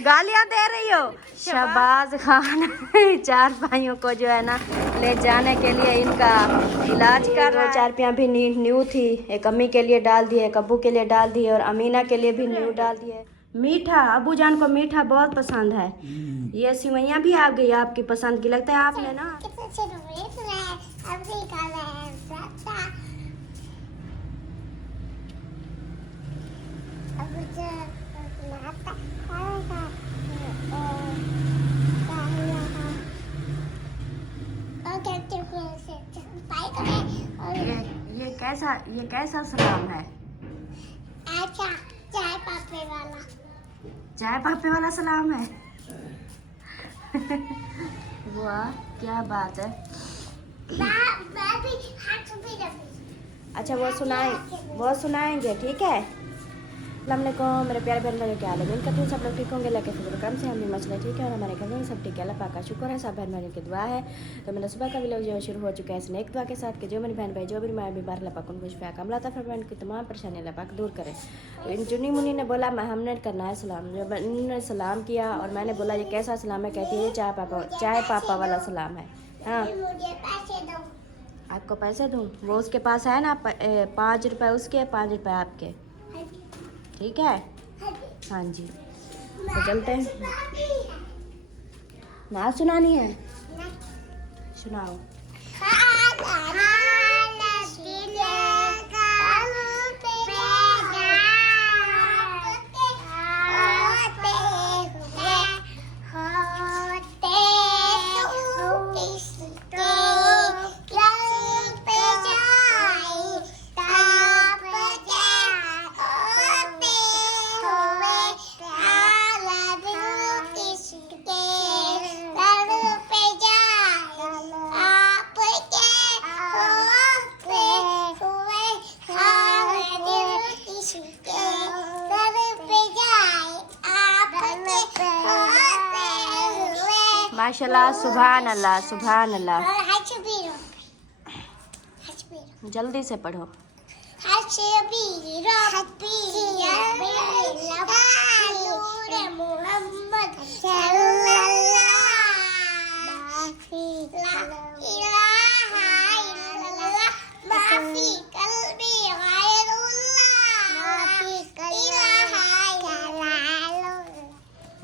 गालियां दे रही हो। शहबाज खान चार भाइयों को जो है ना ले जाने के लिए इनका इलाज कर रहा है। चारपियाँ भी न्यू थी, एक अम्मी के लिए डाल दिए, एक अब्बू के लिए डाल दिए और अमीना के लिए भी न्यू डाल दिए। मीठा, अबू जान को मीठा बहुत पसंद है। ये सिवैयाँ भी आ गई आपकी पसंद की, लगता है आपने ना। ये कैसा सलाम है? अच्छा, चाय पापे वाला। चाय पापे वाला सलाम है। वाह क्या बात है। मैं भी हाथ भी रखी। अच्छा वो सुनाएंगे, ठीक है। अस्सलामुअलैकुम मेरे प्यारे बहन भाइयों, क्या हाल है? उम्मीद करती हूँ सब लोग ठीक होंगे। अल्लाह के फजल करम से हम भी मसला ठीक है और हमारे घर में सब ठीक है। अल्लाह पाक का शुक्र है, सब बहन भाइयों की दुआ है। तो मेरा सुबह का व्लॉग जो है शुरू हो चुका है इस नेक दुआ के साथ कि जो मेरी बहन भाई जो भी मैं बीमार अल्लाह पाक उनको शिफा कामला अता फरमाए, उनकी तमाम परेशानी अल्लाह पाक दूर करे। तो इन चुनी मुनी ने बोला हमने करना है सलाम, जब इन्होंने सलाम किया और मैंने बोला ये कैसा सलाम है? कहती है चाय पापा वाला सलाम है। हाँ आपको पैसे दूँ? वो उसके पास है ना, 5 रुपये उसके, 5 रुपये आपके, ठीक है। हाँ जी तो चलते हैं। ना सुनानी है, सुनाओ। माशाल्लाह, सुभान अल्लाह, सुभान अल्लाह। जल्दी से पढ़ो।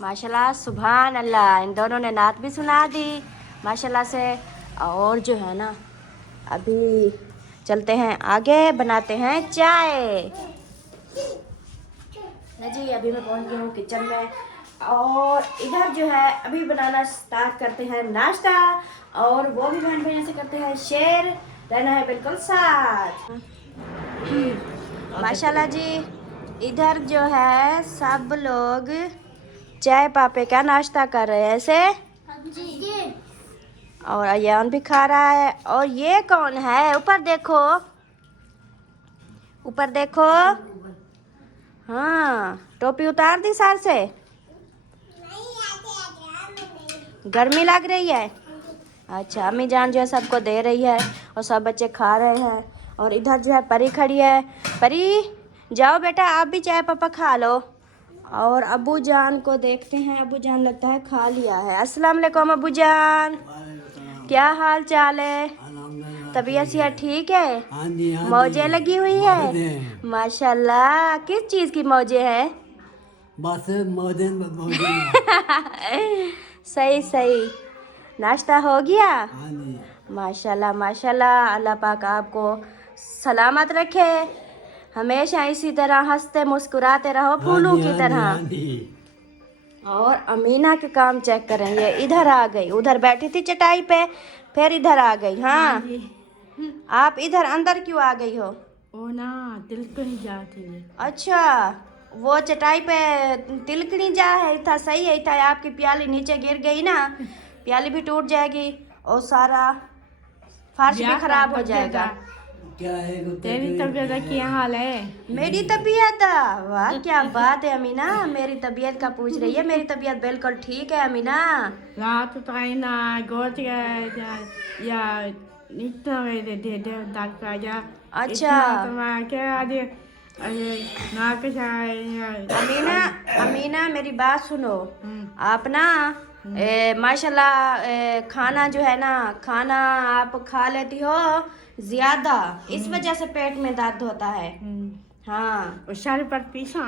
माशाल्लाह, सुभान अल्लाह। इन दोनों ने नात भी सुना दी माशाल्लाह से। और जो है ना अभी चलते हैं आगे, बनाते हैं चाय। जी अभी मैं पहुंच गई हूँ किचन में और इधर जो है अभी बनाना स्टार्ट करते हैं नाश्ता। और वो भी बहन भैया से करते हैं शेयर, रहना है बिल्कुल साथ। माशाल्लाह जी इधर जो है सब लोग चाय पापे का नाश्ता कर रहे हैं ऐसे। और अयान भी खा रहा है। और ये कौन है? ऊपर देखो, ऊपर देखो। हाँ टोपी उतार दी सर से, गर्मी लग रही है। अच्छा अम्मी जान जो है सबको दे रही है और सब बच्चे खा रहे हैं। और इधर जो है परी खड़ी है। परी जाओ बेटा आप भी चाय पापा खा लो। और अबू जान को देखते हैं, अबू जान लगता है खा लिया है। अस्सलाम वालेकुम अबू जान, क्या हाल चाल है? तबीयत सेहत ठीक है? मौजें लगी हुई है माशाल्लाह। किस चीज़ की मौजें हैं? बस मौजें। सही सही। नाश्ता हो गया? माशाल्लाह माशाल्लाह। अल्लाह पाक आपको सलामत रखे, हमेशा इसी तरह हंसते मुस्कुराते रहो फूलों की तरह। और अमीना के काम चेक करें, ये इधर आ गई, उधर बैठी थी चटाई पे फिर इधर आ गई। हाँ आप इधर अंदर क्यों आ गई हो? ओ ना तिलकनी जाती है। अच्छा वो चटाई पे तिलकनी जा है था, सही है था। आपकी प्याली नीचे गिर गई ना, प्याली भी टूट जाएगी और सारा फर्श भी खराब हो जाएगा। क्या है तेरी तबीयत क्या हाल है? मेरी तबीयत, वाह क्या बात है अमीना, मेरी तबीयत का पूछ रही है। मेरी तबीयत बिल्कुल ठीक है अमीना। रात ट्रेना गोट या इतना दे डॉक्टर या अच्छा क्या अरे ना के चाय अमीना, अमीना मेरी बात सुनो। आप ना माशाल्लाह खाना जो है ना, खाना आप खा लेती हो ज्यादा, इस वजह से पेट में दर्द होता है। हाँ और सारे पर पीसा।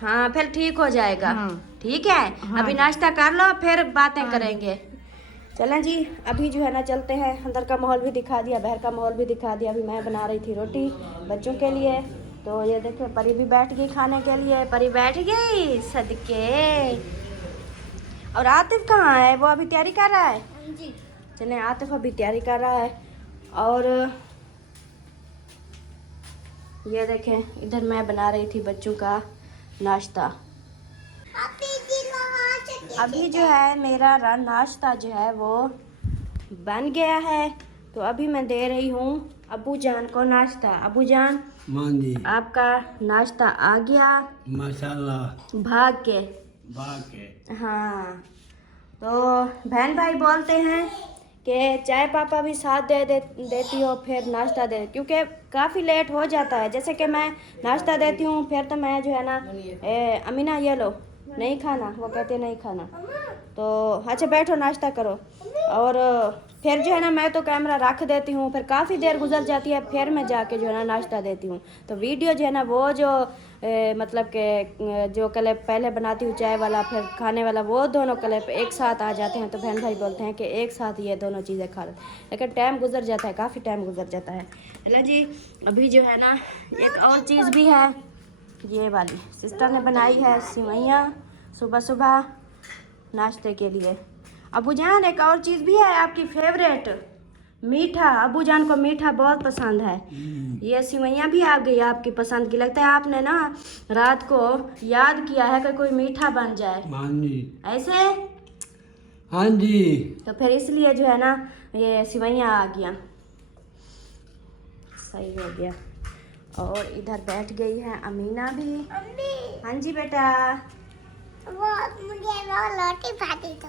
हाँ, फिर ठीक हो जाएगा। हाँ। ठीक है, हाँ। अभी नाश्ता कर लो फिर बातें करेंगे। चलें जी, अभी जो है ना चलते हैं। अंदर का माहौल भी दिखा दिया, बाहर का माहौल भी दिखा दिया। अभी मैं बना रही थी रोटी बच्चों के लिए, तो ये देखिए परी भी बैठ गई खाने के लिए। परी बैठ गई सदके। और आतिफ कहाँ है? वो अभी तैयारी कर रहा है। जी। चलें, आतिफ अभी तैयारी कर रहा है। और ये देखें इधर मैं बना रही थी बच्चों का नाश्ता। अभी जो है मेरा नाश्ता जो है वो बन गया है, तो अभी मैं दे रही हूँ अबू जान को नाश्ता। अबू जान, मान जी आपका नाश्ता आ गया माशाल्लाह। भाग के। बाके हाँ, तो बहन भाई बोलते हैं कि चाय पापा भी साथ देती हो फिर नाश्ता दे, क्योंकि काफ़ी लेट हो जाता है। जैसे कि मैं नाश्ता देती हूँ फिर तो मैं जो है ना अमीना ये लो, नहीं खाना, वो कहते हैं नहीं खाना, तो अच्छा बैठो नाश्ता करो। और फिर जो है ना मैं तो कैमरा रख देती हूँ, फिर काफ़ी देर गुजर जाती है, फिर मैं जाके जो है ना नाश्ता देती हूँ। तो वीडियो जो है ना वो जो मतलब कि जो क्लिप पहले बनाती हूँ चाय वाला फिर खाने वाला, वो दोनों क्लिप एक साथ आ जाते हैं। तो बहन भाई बोलते हैं कि एक साथ ये दोनों चीज़ें खा लो, लेकिन टाइम गुजर जाता है, काफ़ी टाइम गुजर जाता है। चलो जी, अभी जो है ना एक और चीज़ भी है, ये वाली सिस्टर ने बनाई है सिवैयाँ सुबह सुबह नाश्ते के लिए। अबू जान एक और चीज़ भी है आपकी फेवरेट, मीठा। अबू जान को मीठा बहुत पसंद है। ये सिवैयाँ भी आ गई आपकी पसंद की। लगता है आपने ना रात को याद किया है कि कोई मीठा बन जाए, मान जी। ऐसे। हाँ जी। तो फिर इसलिए जो है ना ये सिवैयाँ आ गया, सही हो गया। और इधर बैठ गई है अमीना भी। मम्मी, हाँ जी बेटा, वो मुझे वो रोटी भाती दो।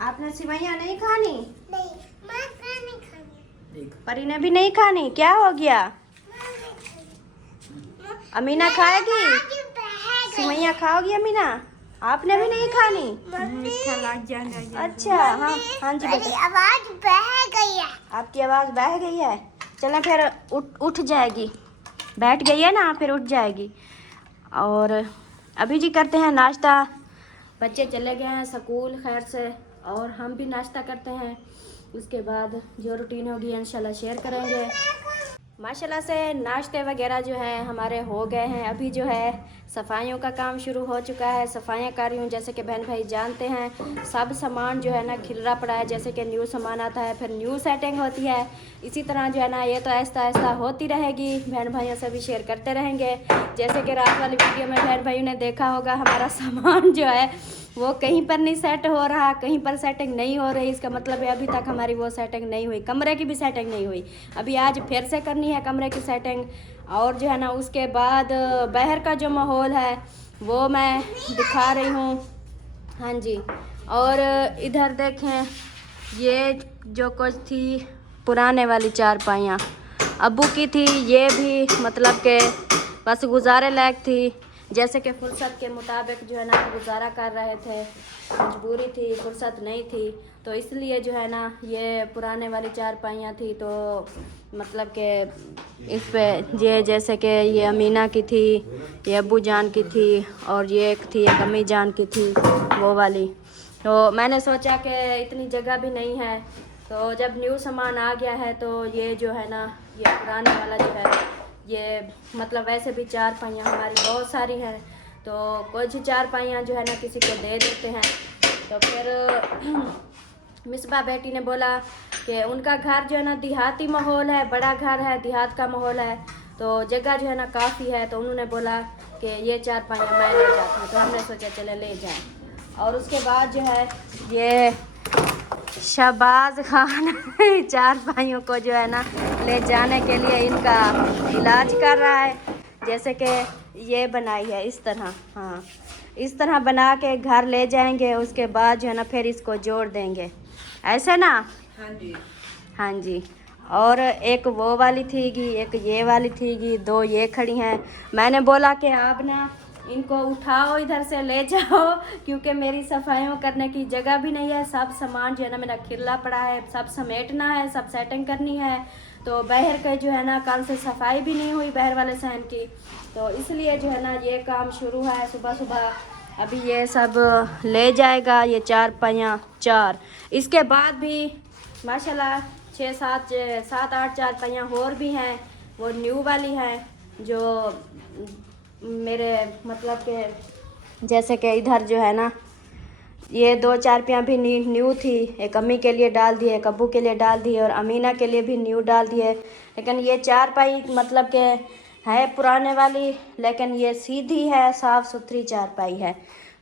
आपने सिवैयाँ नहीं खानी? नहीं, मैं नहीं खानी। परी ने भी नहीं खानी? क्या हो गया? अमीना खाएगी? सिवैयाँ खाओगी अमीना? आपने भी नहीं खानी? मीठा लग जाना। अच्छा, हाँ हाँ जी मेरी बेटा, आवाज बह गई है। आपकी आवाज़ बह गई है। चलें फिर उठ जाएगी, बैठ गई है ना फिर उठ जाएगी। और अभी जी करते हैं नाश्ता। बच्चे चले गए हैं स्कूल खैर से, और हम भी नाश्ता करते हैं। उसके बाद जो रूटीन होगी इंशाल्लाह शेयर करेंगे। माशाल्लाह से नाश्ते वगैरह जो है हमारे हो गए हैं। अभी जो है सफाइयों का काम शुरू हो चुका है, सफाइयाँ कर रही हूँ। जैसे कि बहन भाई जानते हैं सब सामान जो है ना खिलरा पड़ा है, जैसे कि न्यू सामान आता है फिर न्यू सेटिंग होती है। इसी तरह जो है ना ये तो आहिस्ता आहिस्ता होती रहेगी, बहन भाइयों से भी शेयर करते रहेंगे। जैसे कि रात वाली वीडियो में बहन भाइयों ने देखा होगा हमारा सामान जो है वो कहीं पर नहीं सेट हो रहा, कहीं पर सेटिंग नहीं हो रही। इसका मतलब है अभी तक हमारी वो सेटिंग नहीं हुई, कमरे की भी सेटिंग नहीं हुई। अभी आज फिर से करनी है कमरे की सेटिंग। और जो है ना उसके बाद बाहर का जो माहौल है वो मैं दिखा रही हूँ। हाँ जी, और इधर देखें ये जो कुछ थी पुराने वाली चारपाइयाँ अब्बू की थी, ये भी मतलब के बस गुजारे लायक थी। जैसे कि फुर्सत के मुताबिक जो है ना गुजारा कर रहे थे, मजबूरी थी, फुर्सत नहीं थी, तो इसलिए जो है ना ये पुराने वाली चारपाइयाँ थी। तो मतलब कि इस पे ये जैसे कि ये अमीना की थी, ये अब्बू जान की थी, और ये एक थी एक अम्मी जान की थी वो वाली। तो मैंने सोचा कि इतनी जगह भी नहीं है, तो जब न्यू सामान आ गया है तो ये जो है ना ये पुराने वाला जो है ये मतलब वैसे भी चारपाइयाँ हमारी बहुत सारी हैं, तो कुछ चारपाइयाँ जो है ना किसी को दे देते हैं। तो फिर मिसबा बेटी ने बोला कि उनका घर जो है ना देहाती माहौल है, बड़ा घर है, देहात का माहौल है, तो जगह जो है ना काफ़ी है, तो उन्होंने बोला कि ये चारपाइयाँ मैं ले जाती हूँ। तो हमने सोचा चले ले जाएँ। और उसके बाद जो है ये शहबाज खान चारपाइयों को जो है ना ले जाने के लिए इनका इलाज कर रहा है। जैसे कि ये बनाई है इस तरह, हाँ इस तरह बना के घर ले जाएंगे, उसके बाद जो है ना फिर इसको जोड़ देंगे, ऐसे ना। हाँ जी। हाँ जी। और एक वो वाली थीगी, एक ये वाली थीगी, 2 ये खड़ी हैं। मैंने बोला कि आप ना इनको उठाओ, इधर से ले जाओ, क्योंकि मेरी सफाइयों करने की जगह भी नहीं है। सब सामान जो है ना मेरा खिला पड़ा है, सब समेटना है, सब सेटिंग करनी है। तो बाहर का जो है ना कल से सफाई भी नहीं हुई बाहर वाले सहन की, तो इसलिए जो है ना ये काम शुरू है सुबह सुबह। अभी ये सब ले जाएगा, ये 4 पहिया 4। इसके बाद भी माशाल्लाह 7-8 4 पहिया और भी हैं, वो न्यू वाली हैं जो मेरे मतलब के जैसे कि इधर जो है ना ये 2-4 पहिया भी न्यू थी। एक अम्मी के लिए डाल दिए, एक अब्बू के लिए डाल दिए और अमीना के लिए भी न्यू डाल दिए। लेकिन ये 4 पाई मतलब के है पुराने वाली, लेकिन ये सीधी है, साफ़ सुथरी 4 पाई है।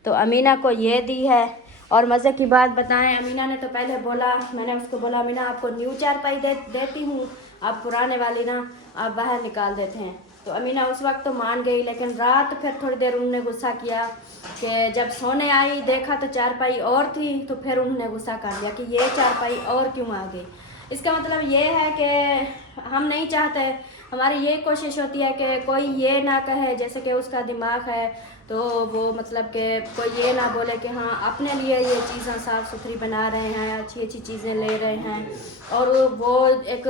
तो अमीना को ये दी है। और मज़े की बात बताएं, अमीना ने तो पहले बोला, मैंने उसको बोला अमीना आपको न्यू 4 पाई देती हूँ, आप पुराने वाली ना आप बाहर निकाल देते हैं। तो अमीना उस वक्त तो मान गई, लेकिन रात फिर थोड़ी देर उन्होंने गुस्सा किया कि जब सोने आई देखा तो 4 पाई और थी, तो फिर उन्होंने गुस्सा कर लिया कि ये 4 पाई और क्यों आ गई। इसका मतलब ये है कि हम नहीं चाहते, हमारी ये कोशिश होती है कि कोई ये ना कहे जैसे कि उसका दिमाग है तो वो मतलब कि कोई ये ना बोले कि हाँ अपने लिए ये चीज़ें साफ़ सुथरी बना रहे हैं, अच्छी अच्छी चीज़ें ले रहे हैं, और वो एक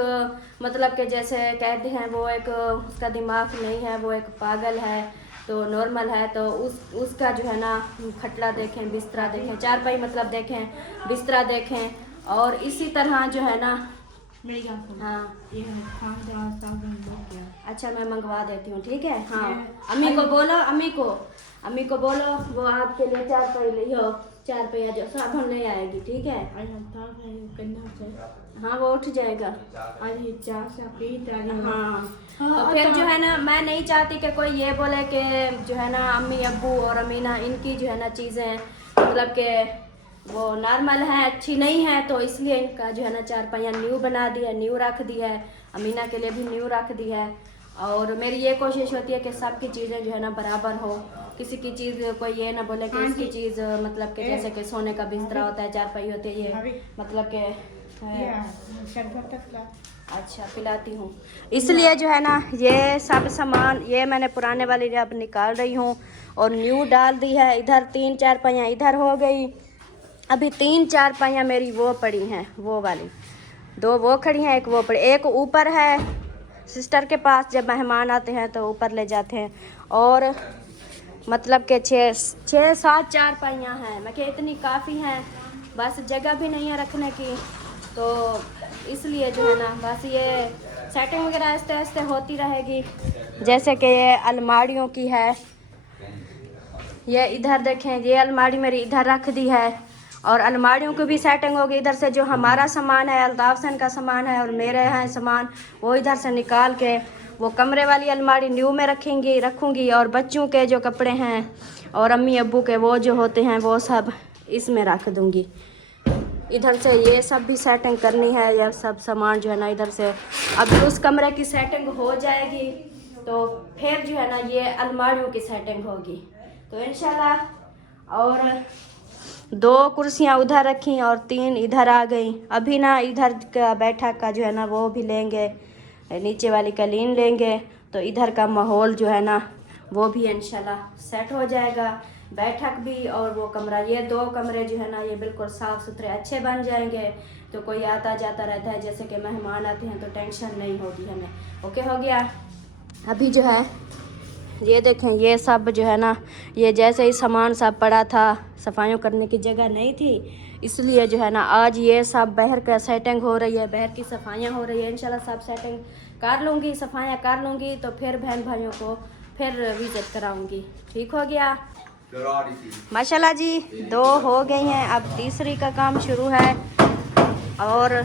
मतलब कि जैसे कहते हैं वो एक उसका दिमाग नहीं है, वो एक पागल है, तो नॉर्मल है। तो उसका जो है ना खटला देखें, बिस्तरा देखें, 4 पाई मतलब देखें, बिस्तरा देखें। और इसी तरह जो है ना मेरी बात सुनो। हाँ ये साबुन हो गया। अच्छा मैं मंगवा देती हूँ, ठीक है। हाँ अम्मी को बोलो, अम्मी को बोलो वो आपके लिए 4 पाई ले आओ, 4 पहिया जो साबुन ले आएगी, ठीक है। हाँ वो उठ जाएगा। हाँ तो फिर जो है ना मैं नहीं चाहती कि कोई ये बोले कि जो है ना अम्मी अब्बू और अमीना इनकी जो है ना चीज़ें मतलब कि वो नॉर्मल हैं, अच्छी नहीं है, तो इसलिए इनका जो है ना 4 पहिया न्यू बना दिया, न्यू रख दी है। अमीना के लिए भी न्यू रख दी है। और मेरी ये कोशिश होती है कि सबकी चीज़ें जो है ना बराबर हो, किसी की चीज़ कोई ये ना बोले कि इसकी चीज़ मतलब कि जैसे कि सोने का बिस्तरा होता है, 4 पाई होती है, ये मतलब कि अच्छा पिलाती हूँ। इसलिए जो है ना ये सब सामान ये मैंने पुराने वाली अब निकाल रही हूँ और न्यू डाल दी है। इधर 3-4 पहिया इधर हो गई, अभी 3-4 पहिया मेरी वो पड़ी हैं, वो वाली 2 वो खड़ी हैं, एक वो पड़ी, एक ऊपर है सिस्टर के पास, जब मेहमान आते हैं तो ऊपर ले जाते हैं। और मतलब कि 6-7 4 पहिया हैं, मैं क्या इतनी काफ़ी हैं, बस जगह भी नहीं है रखने की, तो इसलिए जो है ना बस ये सेटिंग वगैरह आहिस्ते आहिस्ते होती रहेगी। जैसे कि ये अलमारियों की है, ये इधर देखें, ये अलमारी मेरी इधर रख दी है और अलमारियों की भी सेटिंग होगी। इधर से जो हमारा सामान है, अल्ताफ सन का सामान है और मेरे हैं सामान, वो इधर से निकाल के वो कमरे वाली अलमारी न्यू में रखूँगी और बच्चों के जो कपड़े हैं और अम्मी अब्बू के वो जो होते हैं वो सब इसमें रख दूँगी। इधर से ये सब भी सेटिंग करनी है, यह सब सामान जो है ना इधर से अभी उस कमरे की सेटिंग हो जाएगी, तो फिर जो है ना ये अलमारियों की सेटिंग होगी, तो इंशाल्लाह। और 2 कुर्सियाँ उधर रखी और 3 इधर आ गई। अभी ना इधर का बैठक का जो है ना वो भी लेंगे, नीचे वाली कलीन लेंगे, तो इधर का माहौल जो है ना वो भी इंशाल्लाह सेट हो जाएगा, बैठक भी और वो कमरा। ये 2 कमरे जो है ना ये बिल्कुल साफ़ सुथरे अच्छे बन जाएंगे, तो कोई आता जाता रहता है, जैसे कि मेहमान आते हैं तो टेंशन नहीं होगी हमें। ओके हो गया। अभी जो है ये देखें, ये सब जो है ना ये जैसे ही सामान सब पड़ा था, सफाइयों करने की जगह नहीं थी, इसलिए जो है ना आज ये सब बाहर का सेटिंग हो रही है, बाहर की सफाइयाँ हो रही है। इंशाल्लाह सब सेटिंग कर लूँगी, सफाइयाँ कर लूँगी, तो फिर बहन भाइयों को फिर विजिट कराऊँगी। ठीक हो गया माशाल्लाह जी। 2 हो गई हैं, अब तीसरी का काम शुरू है। और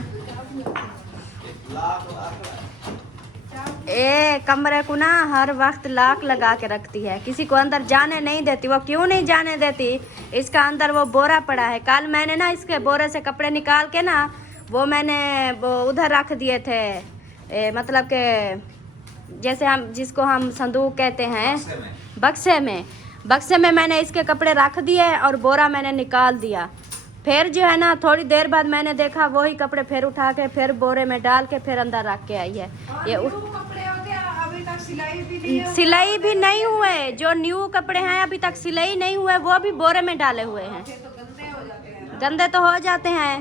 कमरे को ना हर वक्त लॉक लगा के रखती है, किसी को अंदर जाने नहीं देती। वो क्यों नहीं जाने देती, इसका अंदर वो बोरा पड़ा है। कल मैंने ना इसके बोरे से कपड़े निकाल के ना वो मैंने वो उधर रख दिए थे, मतलब कि जैसे हम जिसको हम संदूक कहते हैं, बक्से में मैंने इसके कपड़े रख दिए और बोरा मैंने निकाल दिया। फिर जो है ना थोड़ी देर बाद मैंने देखा वही कपड़े फिर उठा के फिर बोरे में डाल के फिर अंदर रख के आई है। ये कपड़े हो गया, अभी तक सिलाई भी नहीं सिलाई भी नहीं हुए, जो न्यू कपड़े हैं अभी तक सिलाई नहीं हुए वो भी बोरे में डाले हुए हैं। तो गंदे हो जाते हैं। गंदे तो हो जाते हैं,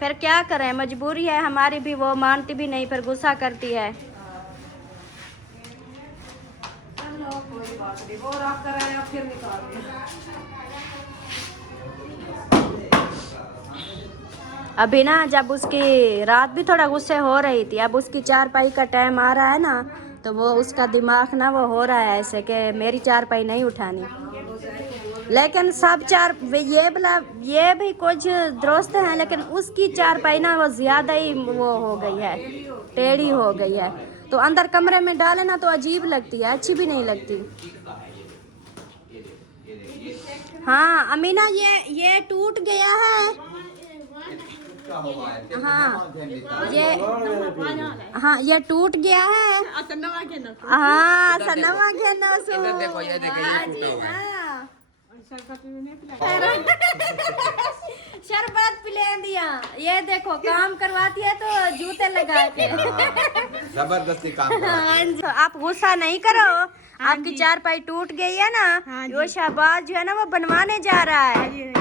फिर क्या करें, मजबूरी है हमारी भी, वो मानती भी नहीं, फिर गुस्सा करती है। चलो कोई बात नहीं, वो रख कर आया फिर निकाल दिया। अभी ना जब उसकी रात भी थोड़ा गुस्से हो रही थी, अब उसकी चारपाई का टाइम आ रहा है ना तो वो उसका दिमाग ना वो हो रहा है ऐसे कि मेरी चारपाई नहीं उठानी। लेकिन सब ये भी कुछ दोस्त हैं, लेकिन उसकी चारपाई ना वो ज्यादा ही वो हो गई है, टेढ़ी हो गई है, तो अंदर कमरे में डाले ना तो अजीब लगती है, अच्छी भी नहीं लगती। हाँ अमीना ये टूट गया है। हाँ ये टूट गया है। हाँ सनवा के देखो ये टूटा हुआ है। शरबत पिला दिया, ये देखो काम करवाती है तो जूते लगा के जबरदस्ती काम हाँ जी। आप गुस्सा नहीं करो, आपकी चारपाई टूट गई है ना, वो शहबाज जो है ना वो बनवाने जा रहा है,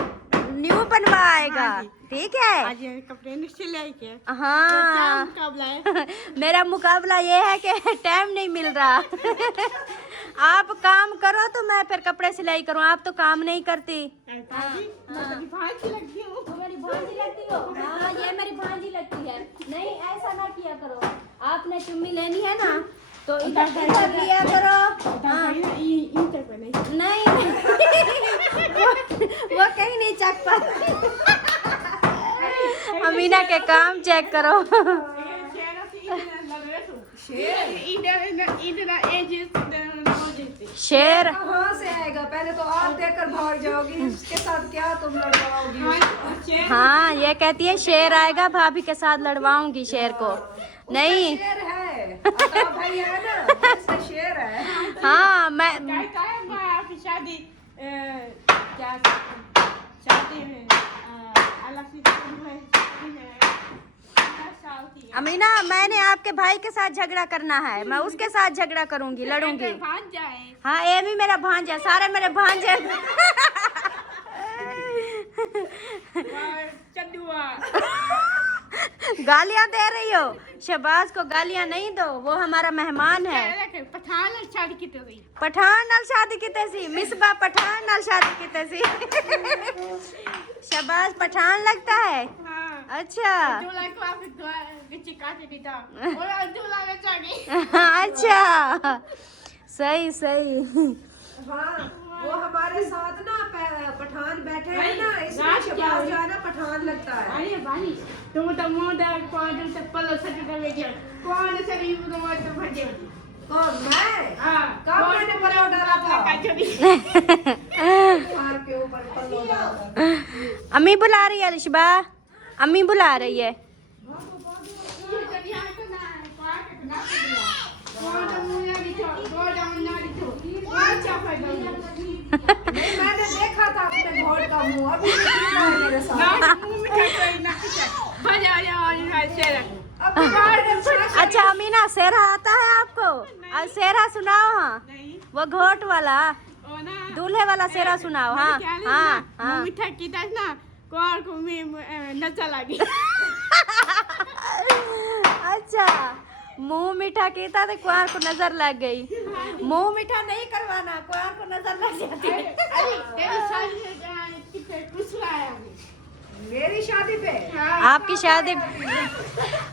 न्यू बनवाएगा, ठीक है। आज ये कपड़े सिलाई के हाँ मुकाबला है। मेरा मुकाबला ये है कि टाइम नहीं मिल रहा। आप काम करो तो मैं फिर कपड़े सिलाई करूँ, आप तो काम नहीं करती। भांजी लगती हूँ। मेरी भांजी लगती हो? हाँ ये मेरी भांजी लगती है। नहीं ऐसा ना किया करो, आपने चुम्मी लेनी है ना तो इधर लिया करो। हाँ नहीं वो कहीं नहीं चख पाती। अमीना के काम चेक करो। शेर कहाँ से आएगा? पहले तो आप देखकर भाग जाओगी, उसके साथ क्या तुम लड़वाओगी? हाँ ये कहती है शेर आएगा भाभी के साथ लड़वाऊंगी शेर को। नहीं शेर है, अता भाई है ना, इसका शेर है। हाँ मैं आपकी शादी क्या शादी में अमीना मैंने आपके भाई के साथ झगड़ा करना है, मैं उसके साथ झगड़ा करूंगी, लड़ूंगी। हाँ ये भी मेरा भांजा, सारे मेरे भांजे। गालियां दे रही हो? शहबाज को गालियां नहीं दो, वो हमारा मेहमान है। पठान नाल शादी की तसी, पठान नाल शादी की तसी, मिसबा पठान नाल शादी की तसी। शहबाज पठान लगता है। अच्छा अच्छा सही सही। हाँ वो हमारे साथ ना पठान बैठे हैं ना, इसलिए शहबाज जो है ना पठान लगता है। कौन मैं? कब मैंने पल्लो डाला था? हार के ऊपर पल्लो डाला था। अम्मी बुला रही है रिशबा, अम्मी बुला रही है। नहीं मैंने देखा था अपने भोट का मुंह, अभी मेरे साथ। अच्छा अमीना सेरा आता है आपको? अब सेरा सुनाओ। हाँ वो घोट वाला दूल्हे वाला सेरा सुनाओ। हाँ हाँ हाँ मीठा की ना कुआर को नचा लगी। अच्छा मुंह मीठा कीता तो कुआर को नजर लग गई। मुंह मीठा नहीं करवाना, कुआर को नजर लग जाती है। मेरी शादी पे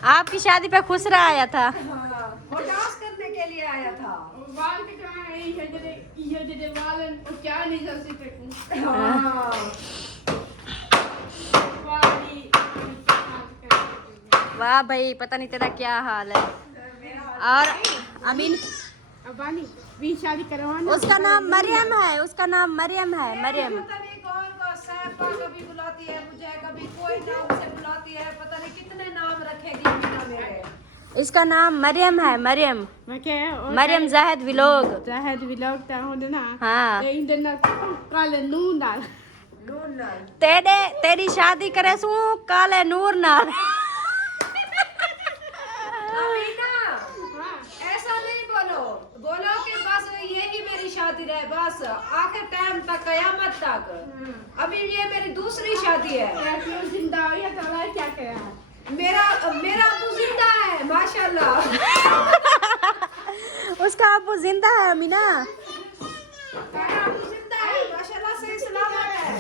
आपकी शादी पे खुसरा आया था। वो डांस करने के लिए आया था। वाह भाई पता नहीं तेरा क्या हाल है। और अमीन भी शादी करवाना। उसका नाम मरियम है, उसका नाम मरियम है। मरियम पता नहीं कौन कौन सैफा कभी बुलाती है मुझे, कभी कोई नाम से बुलाती है, पता नहीं कितने नाम रखेगी मीना मेरे। इसका नाम मरियम है। मरियम मरियम जाहिद विलोग। जाहिद विलोग ता होने ना। हाँ इंदे ना काले नून डाल नूर नाल तेरी शादी करे सू काले नूर नाल। अमीना, ऐसा नहीं बोलो, बोलो कि बस यही मेरी शादी रहे बस आखिर टाइम तक, कयामत तक। अभी ये मेरी दूसरी शादी है। जिंदा हो या तो क्या करा? मेरा मेरा अबू जिंदा है माशाल्लाह। उसका अबू जिंदा है अमीना। मेरा अबू जिंदा है माशाल्लाह, सही सलामत है।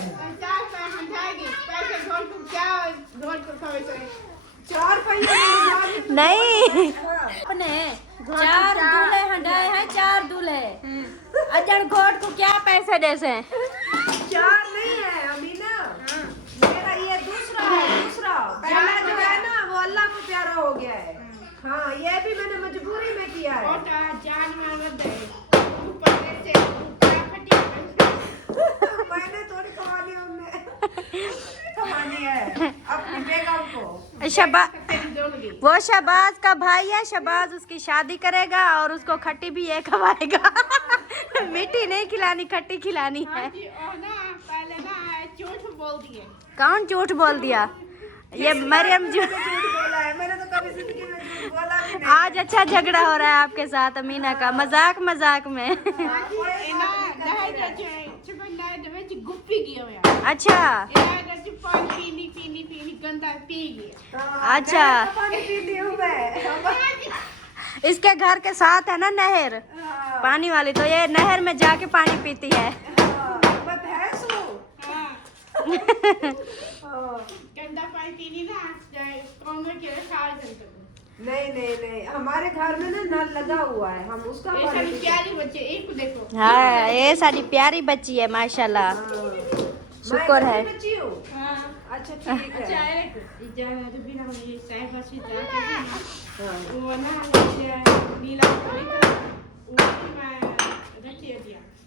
पैसे ढोल को क्या ढोल को खावे 4 पहिए नहीं, अपने 4 दूल्हे हंडाए हैं, 4 दूल्हे। अजन घोट को क्या पैसे दे से? 4 नहीं है अमीना, मेरा ये दूसरा है। दूसरा पहला जो है ना वो अल्लाह को प्यारा हो गया है। हाँ, ये भी मैंने मजबूरी में किया है। मैंने थोड़ी कमानी हमने कमानी है अपनी बेगम को। वो शहबाज का भाई है, शहबाज उसकी शादी करेगा और उसको खट्टी भी ये खवाएगा। मीठी नहीं खिलानी, खट्टी खिलानी है। पहले ना झूठ बोल दिए। कौन झूठ बोल दिया? ये मरियम झूठ बोला है, मैंने तो कभी जिंदगी में झूठ बोला भी नहीं। आज अच्छा झगड़ा हो रहा है आपके साथ अमीना का, मजाक मजाक में। गुप्पी गया अच्छा पानी पीनी गंदा पी गया। अच्छा, पानी पीती हूँ मैं। इसके घर के साथ है ना नहर पानी वाली, तो ये नहर में जाके पानी पीती है। मैं भैंस हूँ। गंदा पानी पीनी ना कौन के खा सकते। नहीं, हमारे घर में ना नल लगा हुआ है, हम उसका पानी पीते हैं। प्यारी बच्चे एक देखो। हाँ, ये सारी प्यारी बच्ची है माशाल्लाह, शुक्र है। मैं बच्ची हूँ। अच्छा ठीक है। वो ना नीला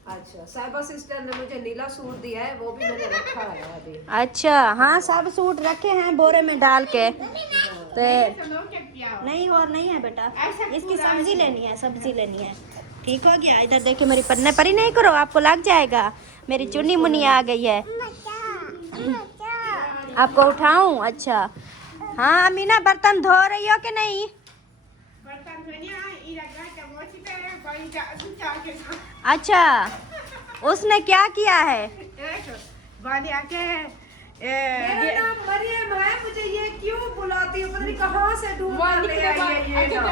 अच्छा, साहिबा सिस्टर ने मुझे नीला सूट दिया है, वो भी मैंने रखा है अभी। अच्छा, हाँ सब सूट रखे हैं बोरे में डाल के। तो नहीं और नहीं है बेटा, इसकी सब्जी लेनी है, सब्जी लेनी है। ठीक हो गया। इधर देखिए मेरी पन्ने परी नहीं करो, आपको लग जाएगा। मेरी चुन्नी मुन्नी आ गई है। आपको उठाऊं? अच्छा हाँ अमीना, बर्तन धो रही हो कि नहीं? अच्छा, उसने क्या किया है? मेरा नाम मरियम है, मुझे ये क्यों बुलाती है, पता नहीं कहाँ से ढूंढ कर ले आई है ये नाम।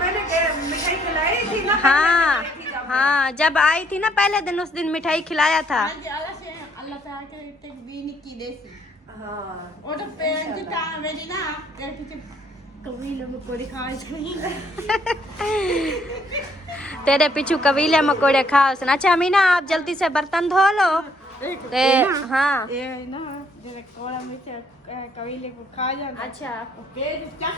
मैंने मिठाई खिलाई थी ना। हाँ हाँ, जब आई थी ना पहले दिन, उस दिन मिठाई खिलाया था। तेरे पीछू कबीले मकोड़े खाओ। अच्छा अमीना, आप जल्दी से बर्तन धो लो। हाँ कबीले को खा जाना। अच्छा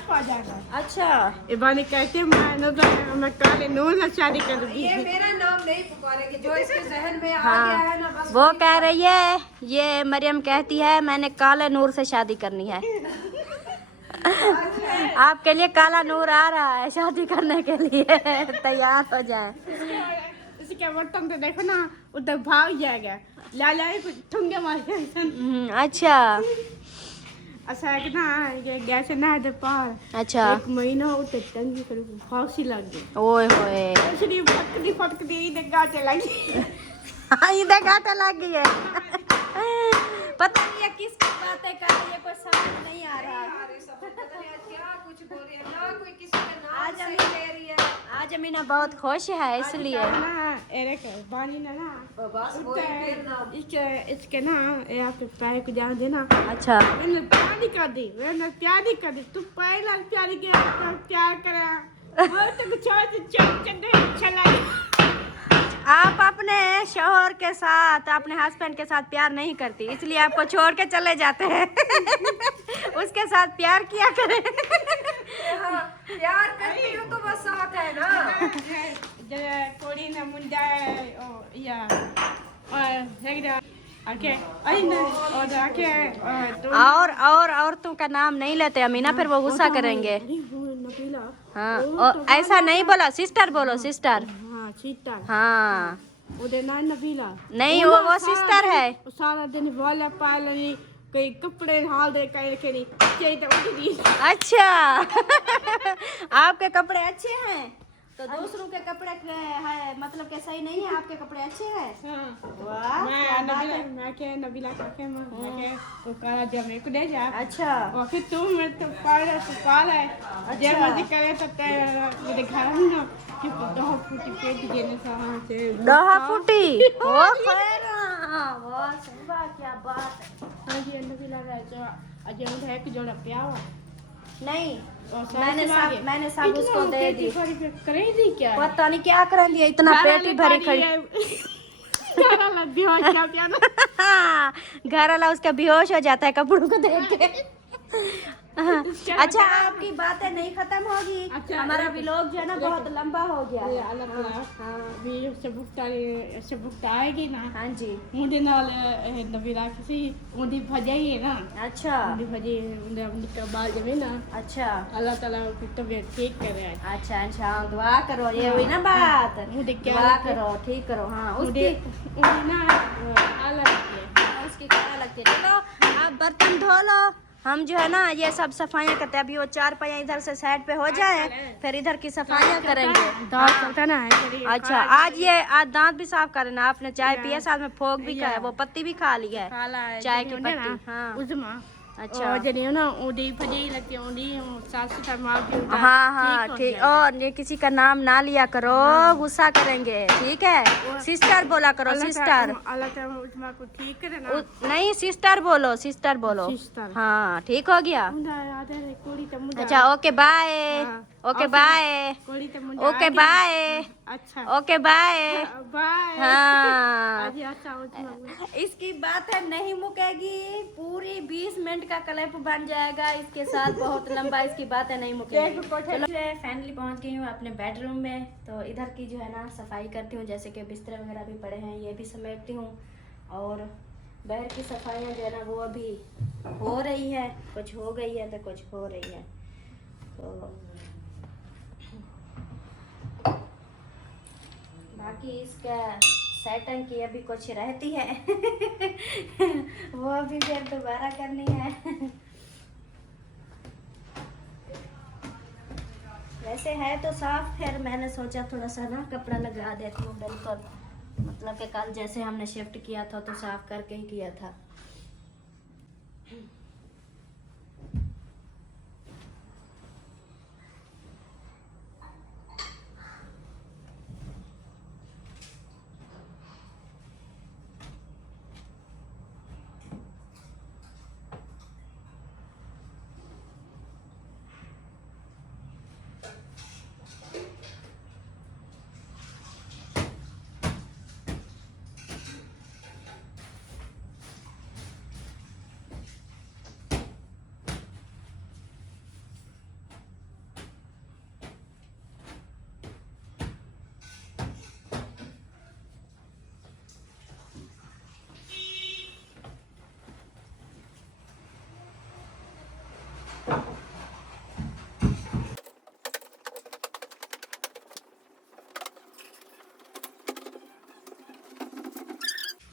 पा जाना। अच्छा, इबानी कहते मैं काले नूर से शादी कर दूंगी। ये मेरा नाम नहीं पुकारेंगे, जो इसके जहन में आ हाँ गया है ना बस वो कह रही है, ये मरियम कहती है मैंने काले नूर से शादी करनी है। आपके लिए काला नूर आ रहा है शादी करने के लिए, तैयार हो जाए। इसके बर्तन तो देखो ना, उधर भाग जाएगा। लाला ठुंगे मार। अच्छा अच्छा है कि ना ये गैस ना दे पार। अच्छा, 1 महीना उते टंगी कर फांसी लग गई। ओए होए, इसलिए फटकती इधर गाटे लगी। हाँ इधर घाटा लग गई है। पता नहीं है किसकी बातें कर रही है, कोई समझ नहीं आ रहा। क्या कुछ बोल रही है ना, कोई किसी का नाम आज सही अमीना- ले रही है। आज अमीना बहुत खुश है इसलिए। पानी ना बस वही फिर नाम। इसके ना ये आपके पैर को जान देना। अच्छा मैंने प्यारी कर दी, तू पहला प्यारी के प्यार करा वो तो कुछ और चला। आप अपने शौहर के साथ, अपने हस्बैंड के साथ प्यार नहीं करती, इसलिए आपको छोड़ के चले जाते हैं। उसके साथ प्यार किया करें। प्यार करती हूँ तो बस साथ है ना। कोड़ी ना मुंडा या आके और औरतों का नाम नहीं लेते अमीना, फिर वो गुस्सा करेंगे। हाँ, और ऐसा नहीं बोला, सिस्टर बोलो, सिस्टर। हाँ शीतल हाँ ਉਹਦੇ ਨਾਲ ਨਬੀਲਾ नहीं वो सिस्टर है। ਉਹ ਸਾਰਾ ਦਿਨ ਵਾਲਾ ਪਾ ਲੈਣੀ ਕਈ ਕੱਪੜੇ ਹਾਲ ਦੇ ਕੇ ਰੱਖੇ ਨਹੀਂ ਚਾਹੀ ਤਾਂ ਉੱਠਦੀ अच्छा आपके कपड़े अच्छे हैं तो दूसरों के कपड़े है मतलब कि सही नहीं है, आपके कपड़े अच्छे हैं। ਹਾਂ वाह क्या बात है। ਮੈਂ ਕਿਹਾ ਨਬੀਲਾ ਕਾਕੇ ਮੈਂ ਕਿਹਾ ਤੂੰ ਕਾਲਾ ਜਮੇ ਕੋ ਦੇ ਜਾ अच्छा ਉਹ ਕਿ ਤੂੰ ਮੇਰੇ ਤੋਂ ਪਾਲ ਹੈ ਜੇ ਮਰਜ਼ੀ ਕਰੇ ਤਾਂ ਤੇ ਮੇਰੇ ਘਰ ਨਾ ਕਿ ਦੋ ਫੁੱਟੀ ਪੇਟ ਦੇ ਨੇ ਸਾਹਾਂ ਤੇ दहा फूटी ओ खैर वाह सही बात, क्या बात है। ਹਾਂ ਜੀ ਨਬੀਲਾ ਰਾਜਾ ਅਜੇ ਉਹ ਹੈ ਕਿ ਜੋੜਾ ਪਿਆ ਵਾ नहीं और मैंने सब उसको दे दी। करे दी क्या पता नहीं क्या कर दिया, इतना पेटी भरी खड़ी। घर वाला बेहोश क्या पिया ना घर वाला उसका बेहोश हो जाता है कपड़ों को देख के। अच्छा आपकी बातें नहीं खत्म होगी। अच्छा, हमारा व्लॉग जो है ना बहुत लंबा हो गया है। अलग अलग भी सबुकता आएगी ना हाँ जी ਉਹਦੇ ਨਾਲ ਨਵੀਂ ਰੱਖ ਸੀ ਉਹਦੀ ਭਜਾਈ ਹੈ ਨਾ अच्छा ਉਹਦੀ ਭਜਾਈ ਉਹਦੀ ਕਬਾਲ ਜਮੇ ਨਾ अच्छा अल्लाह ताला की तबीयत ठीक करे अच्छा अच्छा दुआ करो, ये हुई ना बात। मुझे क्या दुआ लगता है? करो, ठीक करो। हाँ ਉਹਦੇ उसकी ਉਹਦੀ ना अलग है उसकी क्या लगती है। चलो आप बर्तन धो लो, हम जो है ना ये सब सफाइयाँ करते हैं। अभी वो 4 पहिया इधर से साइड पे हो जाए फिर इधर की सफाइयाँ करेंगे। दाल चलता ना है अच्छा आज दांत भी साफ करना। आपने चाय पिया, साथ में फोक भी खाया, वो पत्ती भी खा ली है खाला है चाय की पत्ती। हाँ उजमा अच्छा और जने ना ओदी भजाई लगती ओदी सास का मार भी हाँ हाँ ठीक। और ये किसी का नाम ना लिया करो, गुस्सा करेंगे, ठीक है। सिस्टर बोला करो, सिस्टर। अल्लाह ताला उजमा को ठीक करे ना नहीं सिस्टर बोलो, सिस्टर बोलो। सिस्टर हाँ ठीक हो गया। मुंडा याद है कोड़ी तो मुंडा अच्छा ओके बाय, ओके बाय, कोड़ी तो मुंडा ओके बाय, अच्छा ओके बाय। बाय हाँ आज अच्छा उजमा इसकी बात है नहीं मुकेगी, पूरी 20 मिनट का क्लिप बन जाएगा इसके साथ, बहुत लंबा इसकी बात है नहीं मुकेगी। चलो फाइनली पहुंच गई हूँ अपने बेडरूम में। तो इधर की जो है ना सफाई करती हूँ, जैसे कि बिस्तर वगैरह भी पड़े हैं ये भी समेटती हूँ। और बाहर की सफाइयाँ जो है ना वो अभी हो रही है, कुछ हो गई है तो कुछ हो रही है। तो बाकी इसका सेटिंग की अभी कुछ रहती है वो अभी फिर दोबारा करनी है। वैसे है तो साफ, फिर मैंने सोचा थोड़ा सा ना कपड़ा लगा देती हूँ बिल्कुल, मतलब कि कल जैसे हमने शिफ्ट किया था तो साफ करके ही किया था।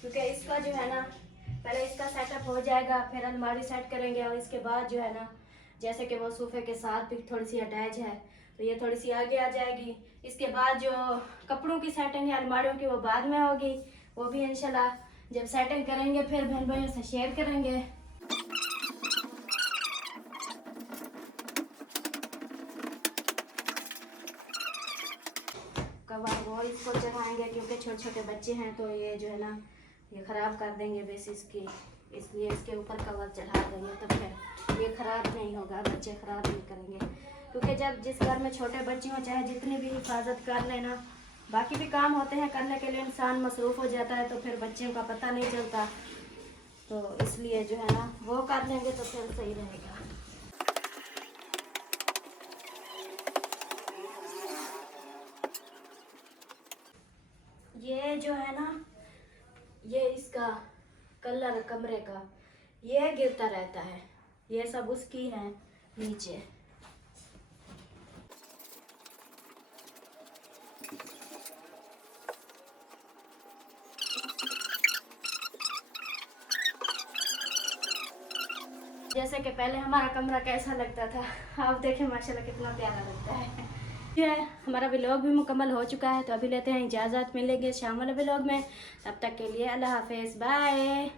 क्योंकि इसका जो है ना पहले इसका सेटअप हो जाएगा, फिर अलमारी सेट करेंगे और इसके बाद जो है ना जैसे कि वो सोफे के साथ भी थोड़ी सी अटैच है तो ये थोड़ी सी आगे आ जाएगी। इसके बाद जो कपड़ों की सेटिंग है अलमारियों की वो बाद में होगी, वो भी इंशाल्लाह जब सेटिंग करेंगे फिर बहन भाइयों से शेयर करेंगे। कवर वो इसको चढ़ाएंगे क्योंकि छोटे छोटे बच्चे हैं तो ये जो है ना ये ख़राब कर देंगे बेसिस की, इसलिए इसके ऊपर कवर चढ़ा देंगे तो फिर ये ख़राब नहीं होगा, बच्चे ख़राब नहीं करेंगे। क्योंकि जब जिस घर में छोटे बच्चे हों चाहे जितनी भी हिफाजत कर लेना, बाकी भी काम होते हैं करने के लिए इंसान मसरूफ़ हो जाता है तो फिर बच्चों का पता नहीं चलता, तो इसलिए जो है ना वो कर लेंगे तो फिर सही रहेगा। ये जो है ना ये इसका कलर कमरे का ये गिरता रहता है, ये सब उसकी है नीचे। सोने के पहले हमारा कमरा कैसा लगता था, अब देखें माशाल्लाह कितना प्यारा लगता है। जो है हमारा व्लॉग भी मुकम्मल हो चुका है, तो अभी लेते हैं इजाज़त, मिलेंगे शाम वाले व्लॉग में। तब तक के लिए अल्लाह हाफिज़, बाय।